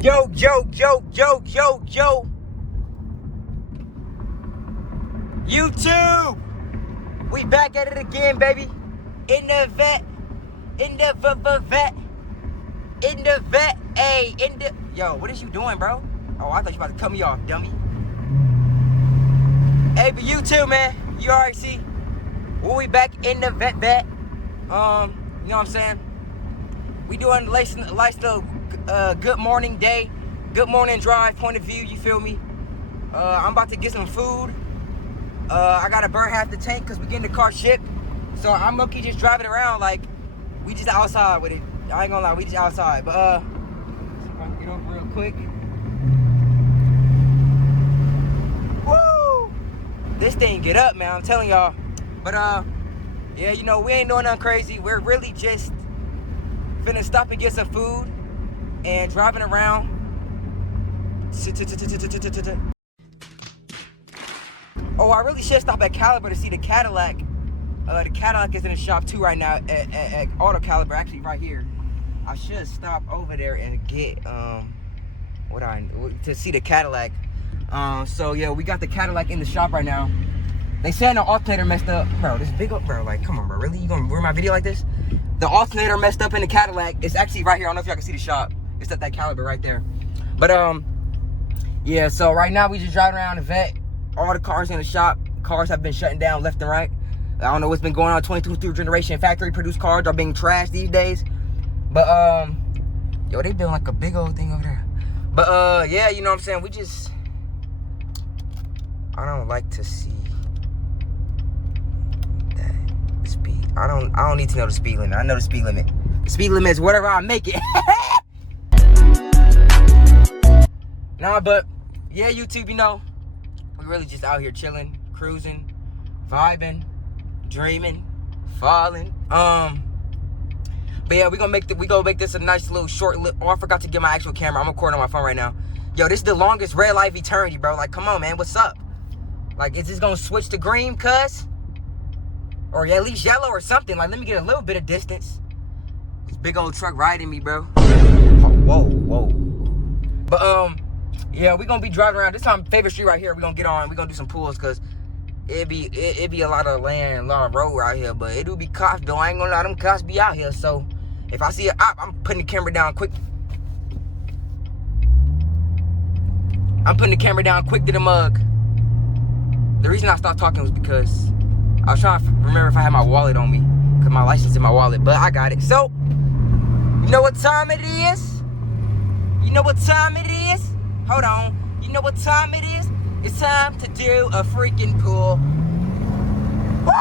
Yo. YouTube! We back at it again, baby. In the vet. Yo, what is you doing, bro? Oh, I thought you about to cut me off, dummy. Hey, but you too, man. You already see. We back in the vet. You know what I'm saying? We doing lifestyle, good morning day, good morning drive point of view. You feel me? I'm about to get some food. I gotta burn half the tank because we getting the car shipped. So I'm low-key just driving around like we just outside with it. I ain't gonna lie, we just outside. But see if I can get over real quick. Woo! This thing get up, man. I'm telling y'all. But yeah, you know, we ain't doing nothing crazy. We're really just finna stop and get some food and driving around. Oh, I really should stop at Caliber to see the Cadillac. The Cadillac is in the shop too right now at Auto Caliber, actually right here. I should stop over there and get to see the Cadillac. So yeah, we got the Cadillac in the shop right now. They saying the alternator messed up, bro. This big up, bro. Like, come on, bro. Really, you gonna ruin my video like this? The alternator messed up in the Cadillac. It's actually right here. I don't know if y'all can see the shop. It's at that Caliber right there. But yeah. So right now we just driving around the vet. All the cars in the shop. Cars have been shutting down left and right. I don't know what's been going on. 22 generation factory produced cars are being trashed these days. But yo, they building like a big old thing over there. But yeah, you know what I'm saying. We just, I don't like to see that speed. I don't need to know the speed limit. I know the speed limit. The speed limit is whatever I make it. Nah, but yeah, YouTube, you know, we really just out here chilling, cruising, vibing, dreaming, falling. But yeah, we gonna make this a nice little short. Oh, I forgot to get my actual camera. I'm recording on my phone right now. Yo, this is the longest red light of eternity, bro. Like, come on, man, what's up? Like, is this gonna switch to green, cuz? Or at least yellow or something. Like, let me get a little bit of distance. This big old truck riding me, bro. Whoa. But yeah, we gonna be driving around. This is my favorite street right here. We gonna get on. We gonna do some pulls, cause it be a lot of land, a lot of road out here. But it do be cops though. I ain't gonna let them cops be out here. So if I see a op, I'm putting the camera down quick. I'm putting the camera down quick to the mug. The reason I stopped talking was because I was trying to remember if I had my wallet on me, cause my license is in my wallet. But I got it. So you know what time it is? You know what time it is? Hold on. You know what time it is? It's time to do a freaking pull. Woo!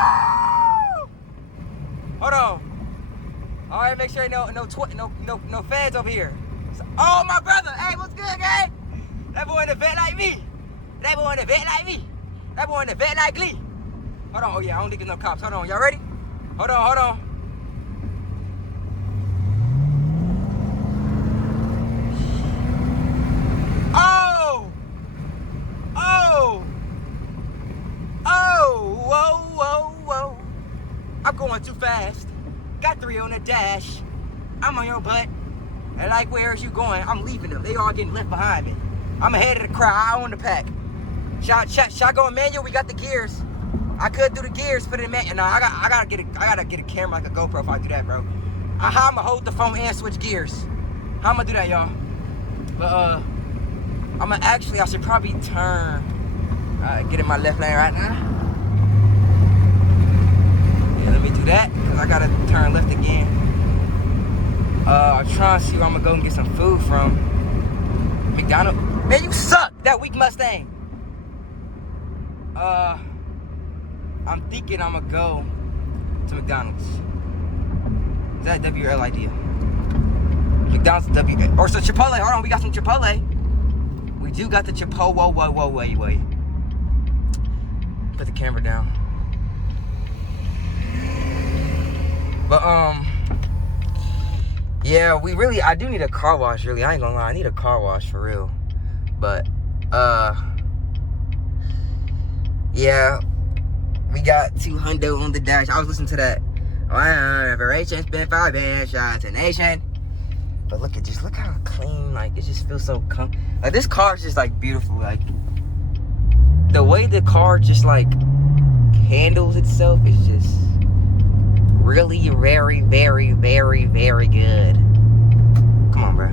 Hold on. All right, make sure no feds over here. So, oh, my brother. Hey, what's good, guy? That boy in the vet like me. That boy in the vet like me. That boy in the vet like Lee. Hold on. Oh yeah, I don't think there's no cops. Hold on. Y'all ready? Hold on. Whoa. I'm going too fast. Got 3 on the dash. I'm on your butt. And like, where is you going? I'm leaving them. They all getting left behind me. I'm ahead of the crowd. I own the pack. Shot going manual. We got the gears. I could do the gears, put it in manual. No, I gotta get a camera like a GoPro if I do that, bro. How I'ma hold the phone and switch gears? How I'ma do that, y'all? But I should probably turn. Get in my left lane right now. Yeah, let me do that, because I gotta turn left again. I'm trying to see where I'm gonna go and get some food from. McDonald's. Man, you suck, that weak Mustang. I'm thinking I'm gonna go to McDonald's. Is that W or L idea? McDonald's W. Or so Chipotle. Hold on, we got some Chipotle. We do got the Chipotle. Whoa, wait. Put the camera down. But yeah, I do need a car wash, really. I ain't gonna lie, I need a car wash for real. But yeah, we got 200 on the dash. I was listening to that. Operation spin 5 band shots to nation. But look how clean, like, it just feels so like, this car is just, like, beautiful. Like, the way the car just, like, handles itself is just really very, very, very, very good. Come on, bro.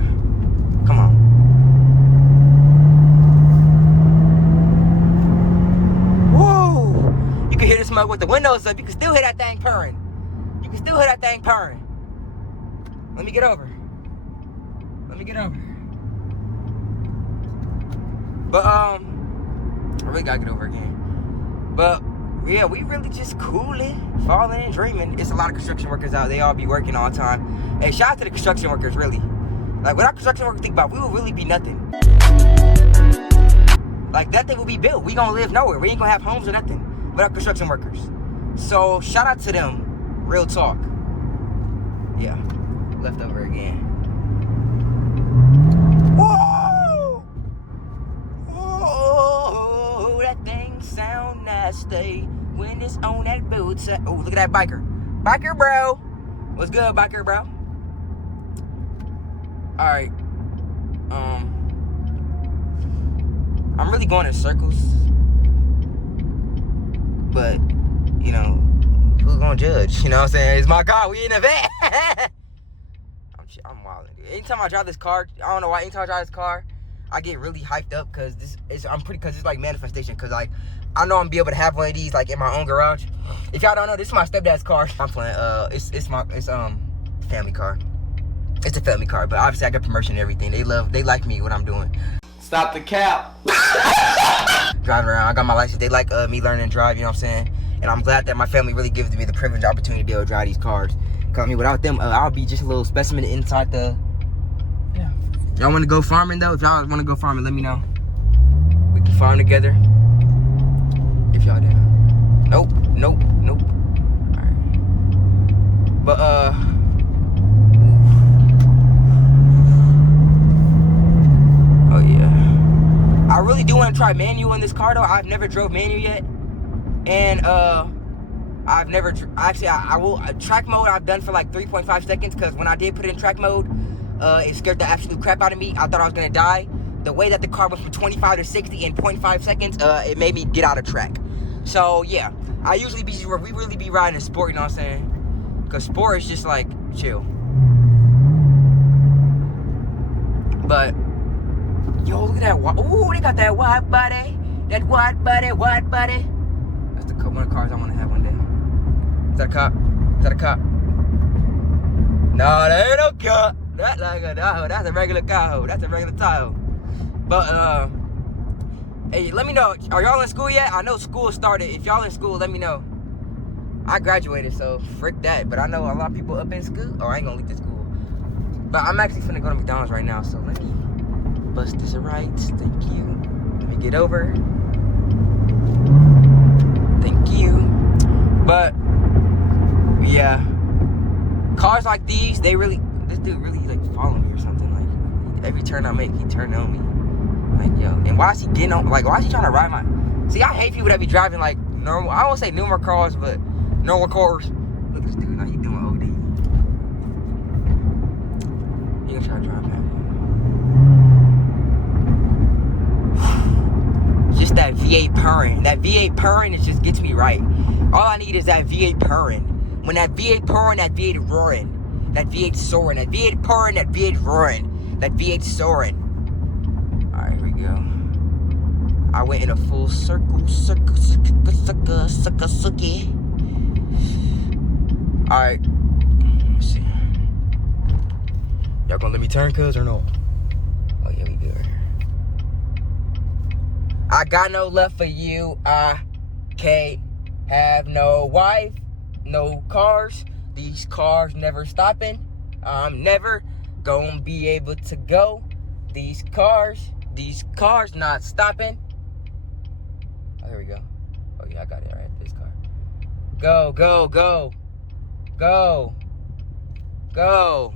Come on. Whoa! You can hear the smoke with the windows up. You can still hear that thing purring. You can still hear that thing purring. Let me get over. Let me get over. But, I really gotta get over again. But, yeah, we really just cooling, falling, and dreaming. It's a lot of construction workers out. They all be working all the time. Hey, shout out to the construction workers, really. Like, without construction workers, think about it, we would really be nothing. Like, that thing will be built. We gonna live nowhere. We ain't gonna have homes or nothing without construction workers. So, shout out to them. Real talk. Yeah. Left over again. Whoa! Whoa! That thing sound nasty when it's on that boot set. Oh, look at that biker. Biker, bro. What's good, biker, bro? Alright. I'm really going in circles. But, you know, who's gonna judge? You know what I'm saying? It's my car. We in the van. I'm wilding, dude. Anytime I drive this car, I don't know why. Anytime I drive this car, I get really hyped up because it's like manifestation. Because, like, I know I'm gonna be able to have one of these, like, in my own garage. If y'all don't know, this is my stepdad's car. I'm playing. It's family car. It's a family car, but obviously I got promotion and everything. They like me, what I'm doing. Stop the cap. Driving around, I got my license. They like me learning to drive, you know what I'm saying? And I'm glad that my family really gives me the privilege, opportunity to be able to drive these cars. Cause I mean, without them, I'll be just a little specimen inside the. Yeah. Y'all want to go farming though? If y'all want to go farming, let me know. We can farm together. If y'all do. Nope. All right. But oh yeah. I really do want to try manual in this car though. I've never drove manual yet, and I've never I will track mode. I've done for like 3.5 seconds because when I did put it in track mode, it scared the absolute crap out of me. I thought I was gonna die. The way that the car went from 25 to 60 in 0.5 seconds, it made me get out of track. So yeah, we really be riding a sport. You know what I'm saying? Because sport is just like chill. But yo, look at that! Ooh, they got that wide body. That wide body. That's the one of the cars I want to have one day. Is that a cop? Is that a cop? No, that ain't no cop. That's like a Tahoe. That's a regular Tahoe. That's a regular Tahoe. But hey, let me know. Are y'all in school yet? I know school started. If y'all in school, let me know. I graduated, so frick that. But I know a lot of people up in school. Oh, I ain't gonna leave the school. But I'm actually finna go to McDonald's right now. So let me bust this right. Thank you. Let me get over. Thank you. But yeah, cars like these, this dude really like follow me or something. Like every turn I make, he turned on me. Like yo, and why is he getting on? Like why is he trying to ride my? See, I hate people that be driving like normal. I won't say normal cars, but normal cars. Look at this dude. Now he doing OD. He gonna try to drive back. Just that V8 purring. That V8 purring, it just gets me right. All I need is that V8 purring. When that V8 purring, that V8 roaring. That V8 soaring. That V8 purring, that V8 roaring. That V8 soaring. Alright, here we go. I went in a full circle. Alright. Let's see. Y'all gonna let me turn, cuz, or no? Oh, yeah, we good right here. I got no love for you. I can't have no wife, no cars. These cars never stopping. I'm never gonna be able to go. These cars not stopping. Oh, here we go. Oh, yeah, I got it. All right, this car. Go, go, go. Go. Go.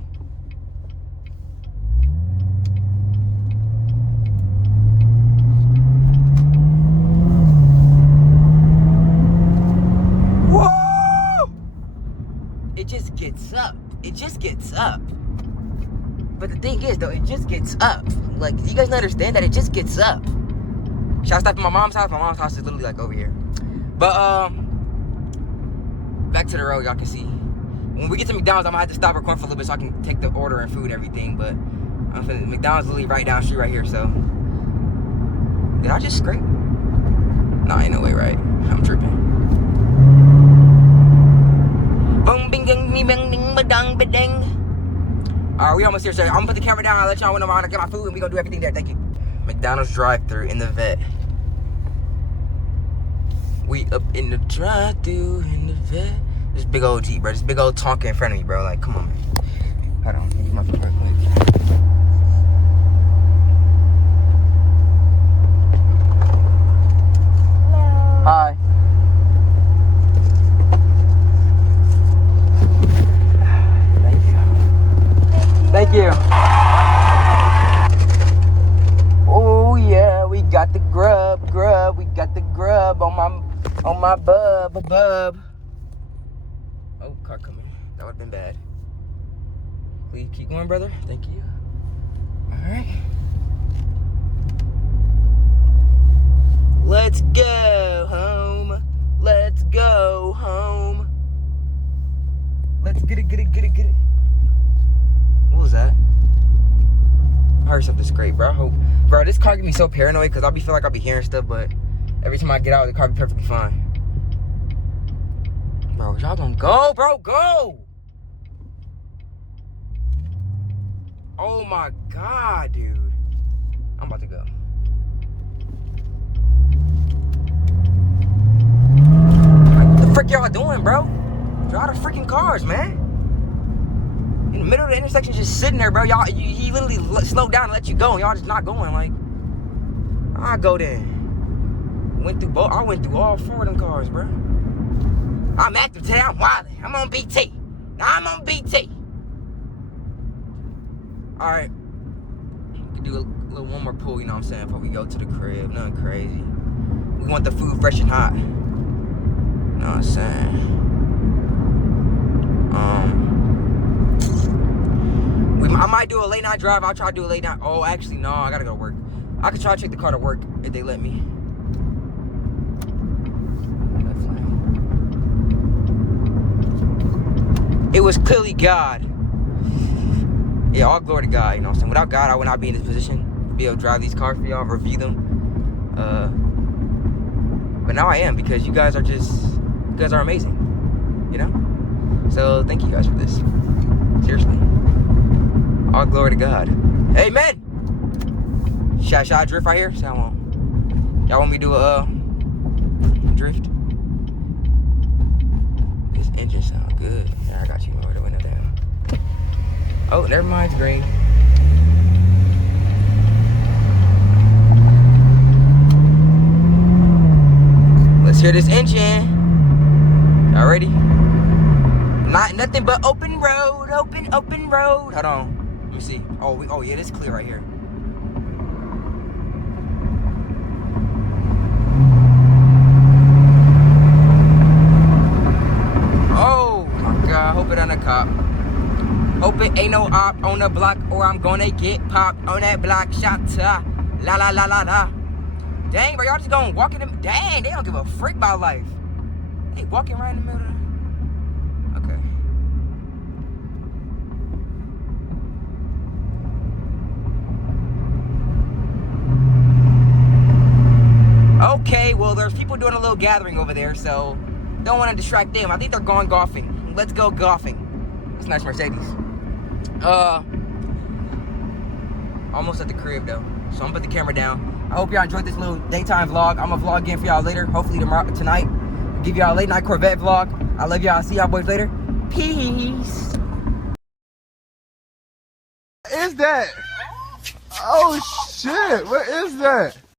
It just gets up. It just gets up. But the thing is, though, it just gets up. Like, you guys understand that it just gets up. Should I stop at my mom's house? My mom's house is literally like over here. But back to the road, y'all can see. When we get to McDonald's, I'm gonna have to stop recording for a little bit so I can take the order and food and everything. But McDonald's literally right down the street right here. So did I just scrape? Nah, ain't no way, right? I'm tripping. Alright, we almost here, sir. I'm gonna put the camera down. I'll let y'all when I'm on. I get my food and we gonna do everything there. Thank you. McDonald's drive-thru in the vet. We up in the drive-thru in the vet. This big old Jeep, bro. This big old Tonka in front of me, bro. Like, come on, man. Hold on. Let me get my food right quick. Hi. Thank you. Thank you. Oh yeah, we got the grub. We got the grub on my bub. Oh, car coming. That would've been bad. Please keep going, brother. Thank you. All right. Let's go home. Let's go home. Let's get it. What was that? I heard something scrape, bro. I hope. Bro, this car get me so paranoid because I feel like I'll be hearing stuff, but every time I get out, the car be perfectly fine. Bro, y'all gonna go, bro? Go! Oh my God, dude. I'm about to go. What the frick y'all doing, bro? Drive the freaking cars, man. In the middle of the intersection, just sitting there, bro. Y'all, he literally slowed down and let you go, and y'all just not going. Like, I go then. I went through all four of them cars, bro. I'm active today. I'm wildin'. I'm on BT. I'm on BT. All right. We can do a little one more pull, you know what I'm saying, before we go to the crib. Nothing crazy. We want the food fresh and hot. You know what I'm saying? I might do a late night drive. I'll try to do a late night. Oh, actually, no. I gotta go to work. I could try to take the car to work if they let me. It was clearly God. Yeah, all glory to God, you know what I'm saying? Without God, I would not be in this position to be able to drive these cars for y'all, review them. But now I am, because you guys are amazing, you know? So thank you guys for this. Seriously. All glory to God. Amen! Should I drift right here? Say I won't. Y'all want me to do a drift? This engine sounds good. Yeah, I got you. Lower the window down. Oh, never mind. It's green. Let's hear this engine. Y'all ready? Nothing but open road. Open road. Hold on. Let me see. Oh yeah, this is clear right here. Oh my God, hope it ain't a cop. Hope it ain't no op on the block, or I'm gonna get popped on that block. Shot la la la la la. Dang, bro, y'all just gonna walk in them. Dang, they don't give a frick about life. They walking right in the middle of the... Okay, well, there's people doing a little gathering over there, so don't want to distract them. I think they're going golfing. Let's go golfing. It's a nice Mercedes. Almost at the crib, though, so I'm gonna put the camera down. I hope y'all enjoyed this little daytime vlog. I'm gonna vlog again for y'all later, hopefully tonight. Give y'all a late night Corvette vlog. I love y'all. I'll see y'all boys later. Peace. What is that? Oh shit, what is that?